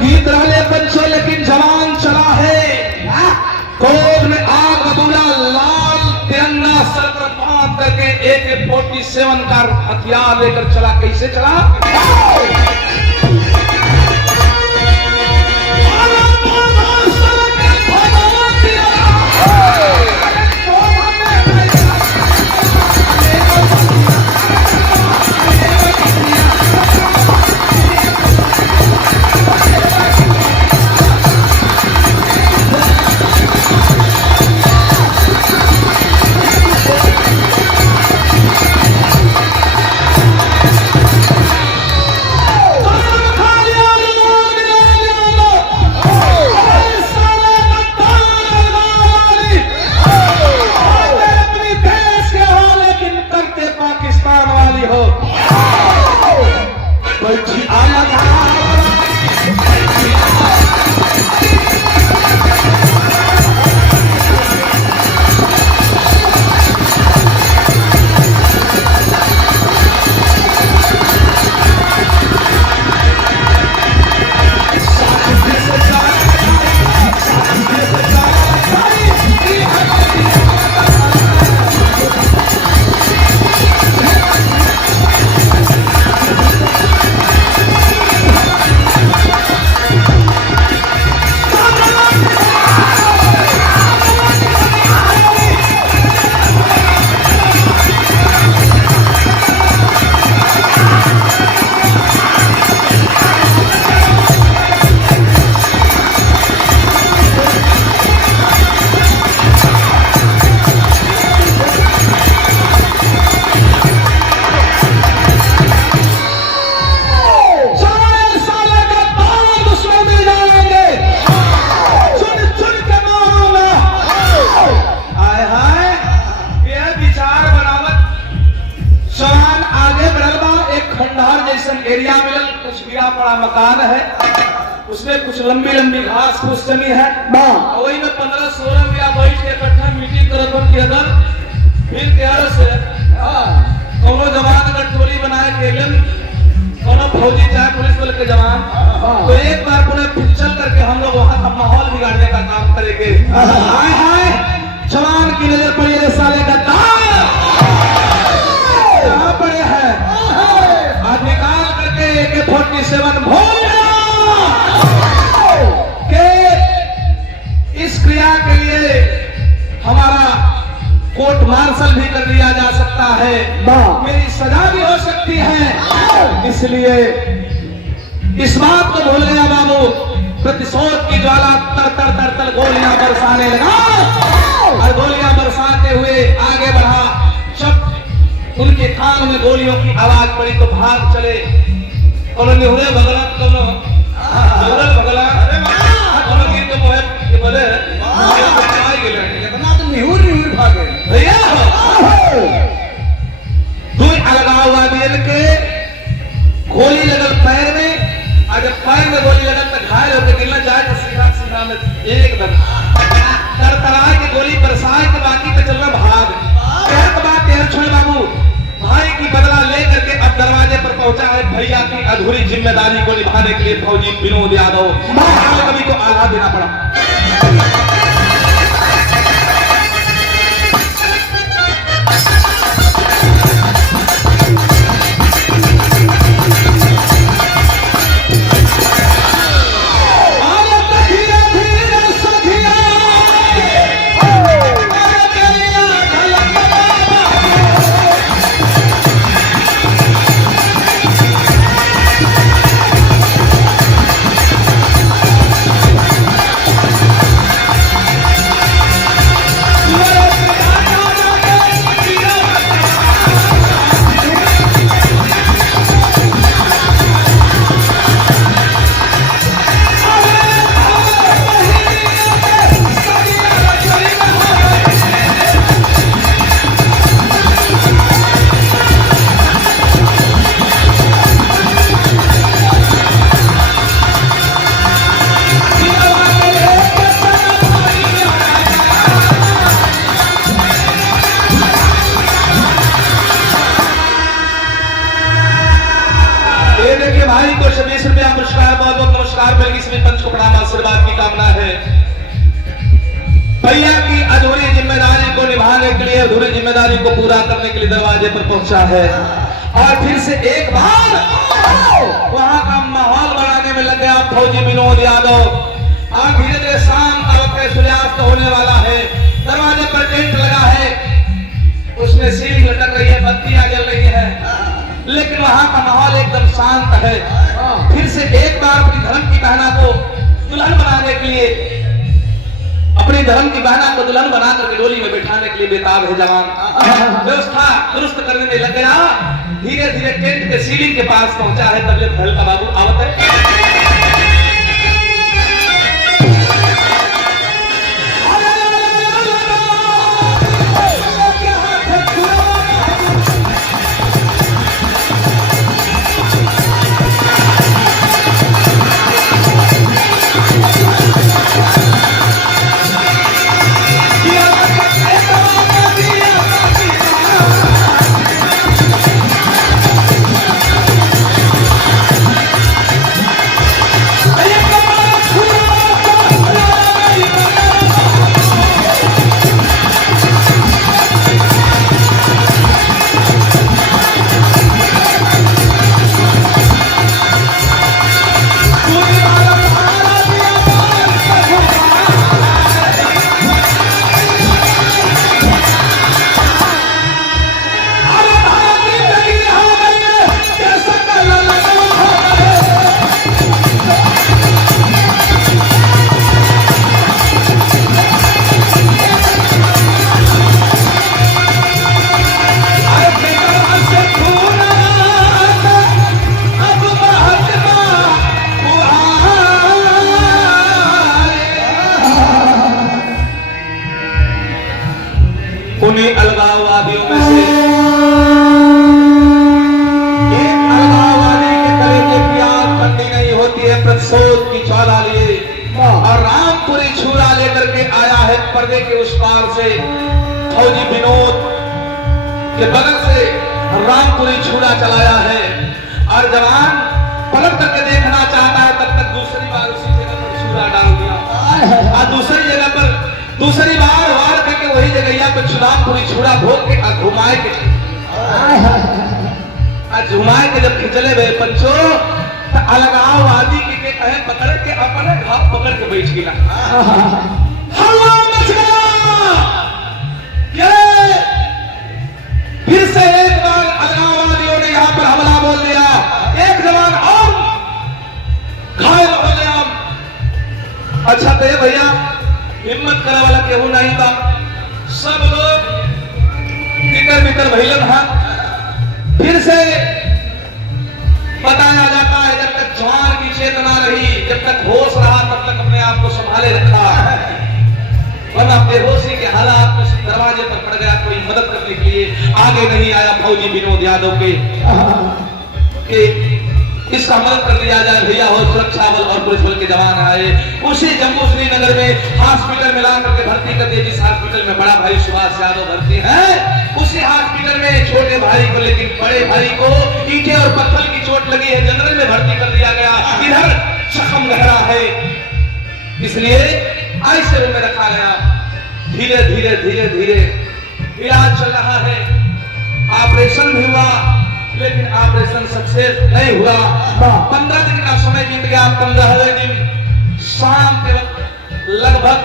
गीत रहले बच्चों लेकिन जवान चला है क्रोध में आग बबूला लाल तिरंगा सर पर बांध करके AK-47 का हथियार लेकर चला कैसे चला एरिया मिलल, कुछ गिरा पड़ा मकान है, उसमें कुछ लंबी लंबी घास फूस जमी है। और वही में 15-16 मिला बैठ के इकट्ठा मीटिंग करत हो कि अगर फिर त्यार से कोनो जवान अगर टोली बनाए के कोनो फौजी चाहे पुलिस बल के जवान, तो एक बार पूरे चल करके हम लोग वहां का माहौल बिगाड़ने का काम करेंगे। हाय हाय जवान की नजर पड़ी है साले गद्दार कहां पड़े हैं, आज निकाल करके AK-47 भोल के इस क्रिया के लिए हमारा कोर्ट मार्शल भी कर दिया जा सकता है, मेरी सजा भी हो सकती है। इसलिए इस बात को भूल गया बाबू, प्रतिशोध की ज्वाला तर तर तर तर गोलियां बरसाने लगा और गोलियां बरसाते हुए आगे बढ़ा। जब उनके कान में गोलियों की आवाज पड़ी तो भाग चले। कोनो निहुरे भगला, कोनो भगला, कोनो गिर के मोहे के बोले इतना तो निहुर निहुर भागे भैया दुई अलगा हुआ दिल के गोली लगल पैर में, और जब पैर में गोली लगल तो घायल होकर गिरना जाए तो सीधा सीधा में एकदम तरतराए की गोली बरसाए के बाकी तो चलना भाग। कहत बात यह छोड़ बाबू, भाई की बदला लेकर के अब दरवाजे पर पहुंचा है भैया की अधूरी जिम्मेदारी को निभाने के लिए फौजी विनोद यादव। कभी को आधा देना पड़ा। भाई को 26 रुपया पुरस्कार, बहुत बहुत नमस्कार। बल्कि सभी पंच को प्रणाम, आशीर्वाद की कामना है। भैया की अधूरी जिम्मेदारी को निभाने के लिए, अधूरी जिम्मेदारी को पूरा करने के लिए दरवाजे पर पहुंचा है और फिर से एक बार वहां का माहौल बनाने में लग गया फौजी विनोद यादव। और धीरे धीरे शाम का वक्त सूर्यास्त होने वाला है, दरवाजे पर टेंट लगा है, उसमें सीढ़ी लटक रही है, बत्तियां जल रही है, लेकिन वहां का माहौल एकदम शांत है। फिर से एक बार अपनी धर्म की बहना को दुल्हन बनाने के लिए, अपनी धर्म की बहना को दुल्हन बनाकर के डोली में बैठाने के लिए बेताब है जवान। व्यवस्था दुरुस्त करने में लग गया, धीरे धीरे टेंट के सीलिंग के पास पहुंचा है। तबियत हल्का बाबू आवत है। विनोद के बगल से रामपुरी छुरा चलाया है और जवान पलट करके देखना चाहता है, तब तक दूसरी बार उसी जगह पर छुरा डाल दिया और दूसरी जगह पर दूसरी बार वार करके वही जगह पर रामपुरी छुरा भोग के घुमाए के झुमाए के जब खिंचले गए पंचो तो अलगाव आदि के कहे पकड़ के अपने घाव पकड़ के बैठ गया। हल्ला मच गया। ये फिर से एक बार अलगाववादियों ने यहाँ पर हमला बोल दिया, एक जवान और घायल हो गया। अच्छा तो ये भैया हिम्मत करे वाला केहू नहीं था, सब लोग तितर बितर भैलन था। फिर से बताया जाता है जब तक जवान की चेतना रही, जब तक होश रहा, तब तक अपने आप को संभाले रखा, वरना बेहोशी के हालात में दरवाजे पर पड़ गया। कोई मदद करने के लिए आगे नहीं आया फौजी विनोद यादव के इसका मदद कर लिया जाए भैया हो। सुरक्षा बल और पुलिस बल के जवान आए, उसी जम्मू श्रीनगर में हॉस्पिटल में ला करके भर्ती कर दिया। जिस हॉस्पिटल में बड़ा भाई सुभाष यादव भर्ती है, उसी हॉस्पिटल में छोटे भाई को, लेकिन बड़े भाई को ईंटे और पत्थर की चोट लगी है, जनरल में भर्ती कर दिया गया। इधर जख्म गहरा है, इसलिए आईसीयू में रखा गया। धीरे धीरे धीरे धीरे इलाज चल रहा है, ऑपरेशन भी हुआ, लेकिन ऑपरेशन सक्सेस नहीं हुआ। 15 दिन का समय बीत गया। 15वें दिन शाम के वक्त लगभग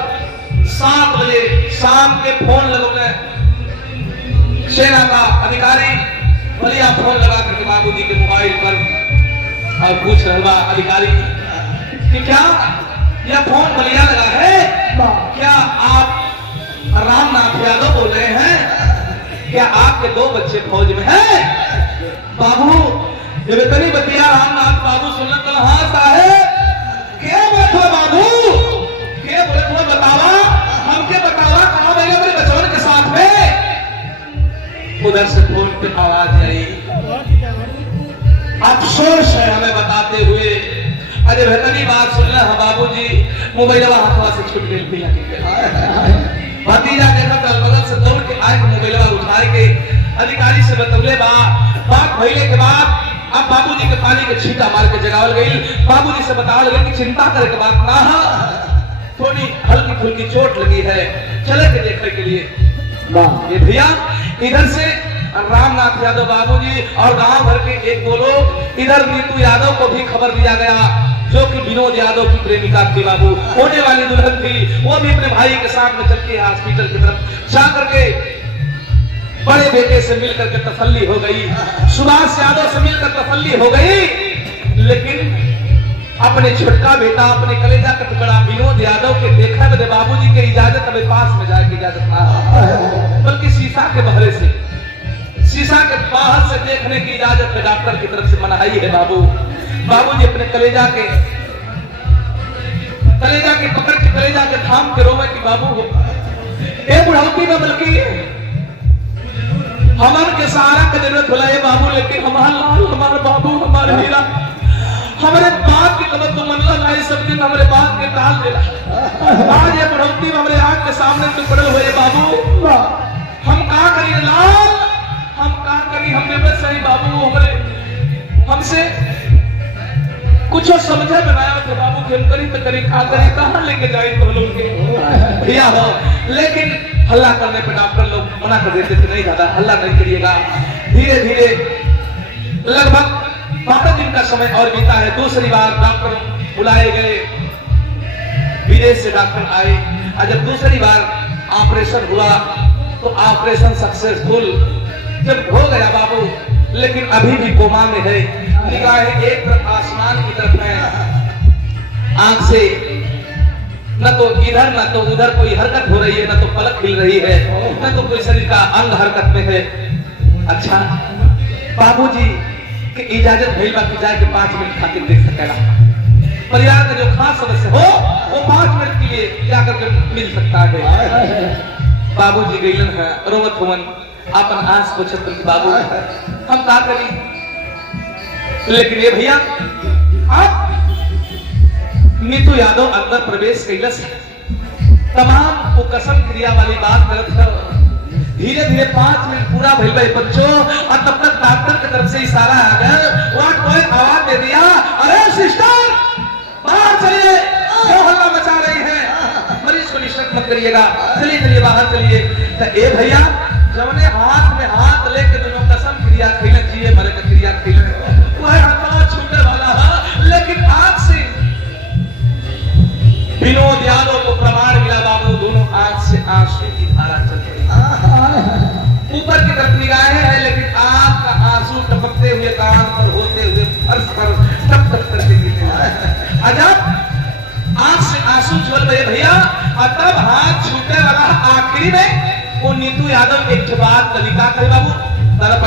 7 बजे शाम के फोन लगोगे, सेना का अधिकारी बलिया फोन लगा करके बाबूजी के मोबाइल पर और पूछ रहा अधिकारी कि क्या यह फोन बलिया लगा है, क्या आप रामनाथ यादव बोल रहे हैं? क्या आपके 2 बच्चे फौज में हैं? बाबू ये बेतनी बतिया रामनाथ बाबू सुनना कल। हाँ साहेब क्या बात है बाबू, क्या बोले तुम्हें बतावा, हमके बतावा कहाँ गए मेरे बचवन के साथ में। उधर से फोन पे आवाज आई, अफसोस है हमें बताते हुए, अरे बेहतरी बात सुन रहा बाबूजी, मोबाइल हाथवा से छूट गई भैया के। भतीजा देखा तो बगल से दौड़ के आए, मोबाइल उठाए के अधिकारी से बतौले बात भइले के बाद अब बाबूजी के पानी के छींटा मार के जगावल गई। बाबूजी से बतावल गई कि चिंता करे के बात ना, थोड़ी हल्की फुल्की चोट लगी है, चले के देखने के लिए। ये भैया इधर से रामनाथ यादव बाबूजी और गांव भर के 1-2 लोग, इधर नीतू यादव को भी खबर दिया गया जो कि विनोद यादव की प्रेमिका थी, बाबू होने वाली दुल्हन थी। वो भी अपने भाई के साथ में चल के हॉस्पिटल की तरफ जा करके बड़े बेटे से मिलकर के तसल्ली हो गई, सुभाष यादव से मिलकर तसल्ली हो गई, लेकिन अपने छोटका बेटा, अपने कलेजा का टुकड़ा विनोद यादव के देखा मेरे बाबूजी के इजाजत अभी पास में जाए की इजाजत ना, बल्कि शीशा के बहरे से, शीशा के बाहर से देखने की इजाजत में डॉक्टर की तरफ से मनाही है। बाबूजी अपने कलेजा के पकड़ के कलेजा के थाम के रोवे की बाबू हो ए बुढ़ापी में, बल्कि हमारे के सहारा का जरूरत भला है बाबू, लेकिन हमारा लाल, हमारा बाबू, हमारा हीरा, हमारे बाप की कमर तो मनला नहीं, सब दिन हमारे बाप के टाल देला। आज ये बुढ़ापी हमारे आंख के सामने तो पड़े हुए बाबू, हम कहा करी लाल, हम कहा करी, हमने सही बाबू हमारे हमसे कुछ समझे बनाया थे बाबू के, हम करी तो करी, खा करी, कहाँ लेके जाए तो लोग के भैया हो। लेकिन हल्ला करने पे डॉक्टर लोग मना कर देते थे, नहीं दादा हल्ला नहीं करिएगा। धीरे धीरे लगभग 12 दिन का समय और बीता है। दूसरी बार डॉक्टर बुलाए गए, विदेश से डॉक्टर आए, और जब दूसरी बार ऑपरेशन हुआ तो ऑपरेशन सक्सेसफुल जब हो गया बाबू, लेकिन अभी भी कोमा में है, निगाहें एक तरफ आसमान की तरफ है, आंख से न तो इधर न तो उधर कोई हरकत हो रही है, न तो पलक हिल रही है, न तो कोई शरीर का अंग हरकत में है। अच्छा बाबूजी की इजाजत भइल बा कि जाके 5 मिनट खातिर देख सकेला, परिवार का जो खास सदस्य हो वो 5 मिनट के लिए जाकर के मिल सकता है। बाबूजी गइलन है, रोवत हुवन, अपन आंस को छत्र की बाबू हम का करी, लेकिन ये भैया आप नीतू यादव अंदर प्रवेश कैलस, तमाम वो कसम क्रिया वाली बात करत है, धीरे धीरे 5 मिनट पूरा भइल भाई बच्चों, और तब तक डॉक्टर की तरफ से इशारा आ गया, वहां कोई आवाज दे दिया, अरे सिस्टर बाहर चलिए, क्यों हल्ला मचा रही है, मरीज को डिस्टर्ब मत करिएगा, चलिए चलिए बाहर चलिए। तो ए भैया जवने हाथ में हाथ लेके दोनों कसम क्रिया खिलत जिए मरे का क्रिया खिलत वह हाथ छूटने वाला है, लेकिन आंख से विनोद यादव को प्रमाण मिला बाबू, दोनों आंख से आंसू की धारा चल रही है, ऊपर की तरफ निगाहें हैं लेकिन आंख का आंसू टपकते हुए कान पर होते हुए फर्श पर टप टप करके गिरते। अजब आंख से आंसू झोल रहे भैया, और तब हाथ छूटने वाला आखिरी में वो नीतू यादव एक बात ललिता कहे बाबू तरफ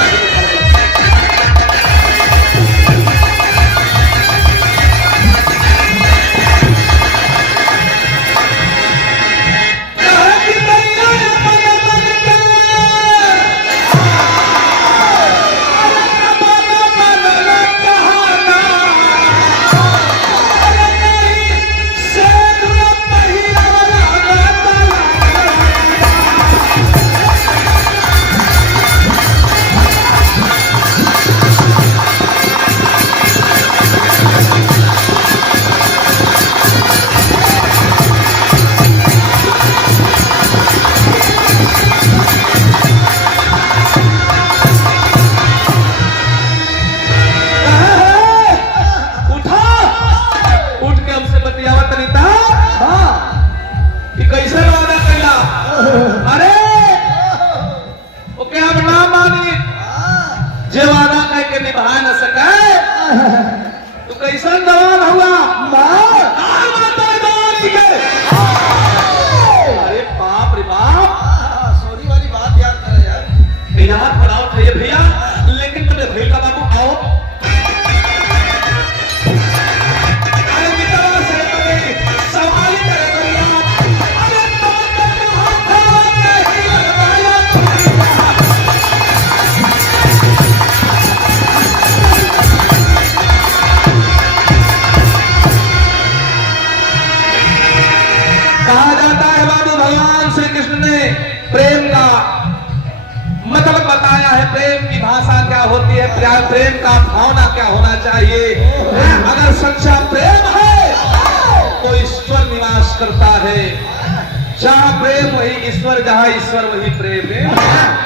प्रेम का भावना क्या होना चाहिए। अगर सच्चा प्रेम है तो ईश्वर निवास करता है, जहां प्रेम वही ईश्वर, जहां ईश्वर वही प्रेम है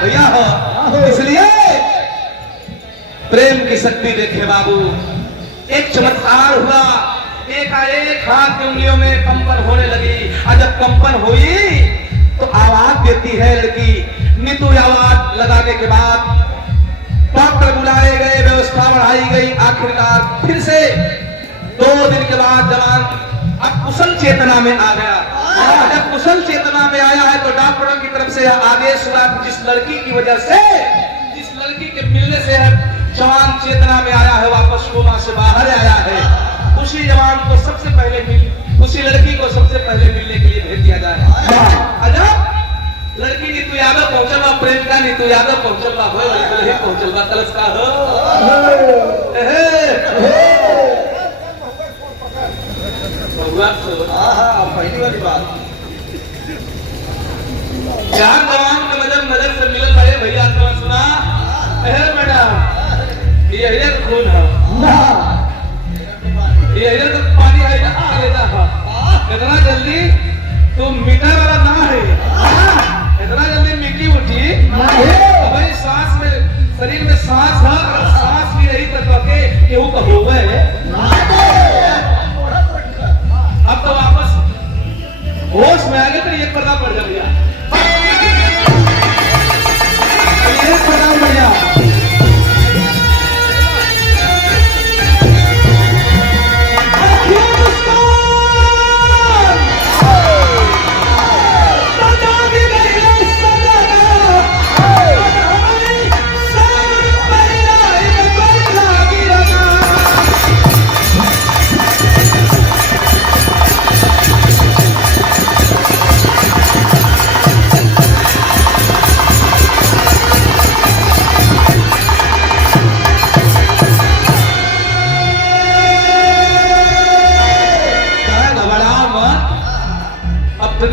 भैया हो। इसलिए प्रेम की शक्ति देखे बाबू, एक चमत्कार हुआ, एकाएक हाथ की उंगलियों में कंपन होने लगी, और जब कंपन हुई तो आवाज देती है लड़की। नीतू आवाज लगाने के बाद डॉक्टर बुलाए गए, व्यवस्था बढ़ाई गई, आखिरकार फिर से 2 दिन के बाद जवान अब कुशल चेतना में आ गया। जब कुशल चेतना में आया है तो डॉक्टरों की तरफ से यह आदेश हुआ, जिस लड़की की वजह से, जिस लड़की के मिलने से जवान चेतना में आया है, वापस कोमा से बाहर आया है, उसी जवान को सबसे पहले उसी लड़की को सबसे पहले मिलने के लिए भेज दिया जाए। अजब लड़की नीतू यादव पहुंचल बा, प्रेम का नीतू यादव पहुंचल बा, पहुंचल बा कलश का हो। पहली वाली बात चार जवान के नजर से मिलल भाई भैया सुना, मैडम ये खून है, ये तो पानी है ना लेता है, इतना जल्दी तुम मीठा वाला ना है, इतना जल्दी मिट्टी उठी भाई, सांस में शरीर में सांस है, सांस भी रही तो केहू का हो गए। अब तो वापस होश में आ गए तो एक पर्दा पड़ गया, एक पर्दा पड़ गया।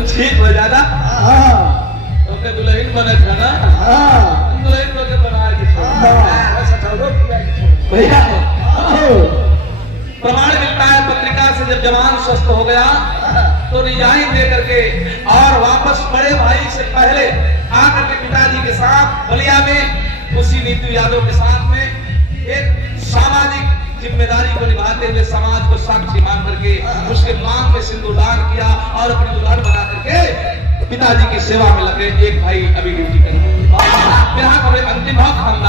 ठीक हो जाता तो के दुल्हन बने थे ना, हाँ दुल्हन को के बनाया कि ऐसा ठहरो किया कि भैया आओ। प्रमाण मिलता है पत्रिका से, जब जवान स्वस्थ हो गया तो रिजाइन दे करके और वापस बड़े भाई से पहले आकर के पिताजी के साथ बलिया में उसी नीतू यादव के साथ में एक सामाजिक जिम्मेदारी को निभाते हुए समाज को साक्षी मान करके उसके मांग में सिंदूरदान किया और अपनी दुल्हन बना करके पिताजी की सेवा में लगे। एक भाई अभी ड्यूटी कर रहे हैं। यहाँ पर अंतिम भाग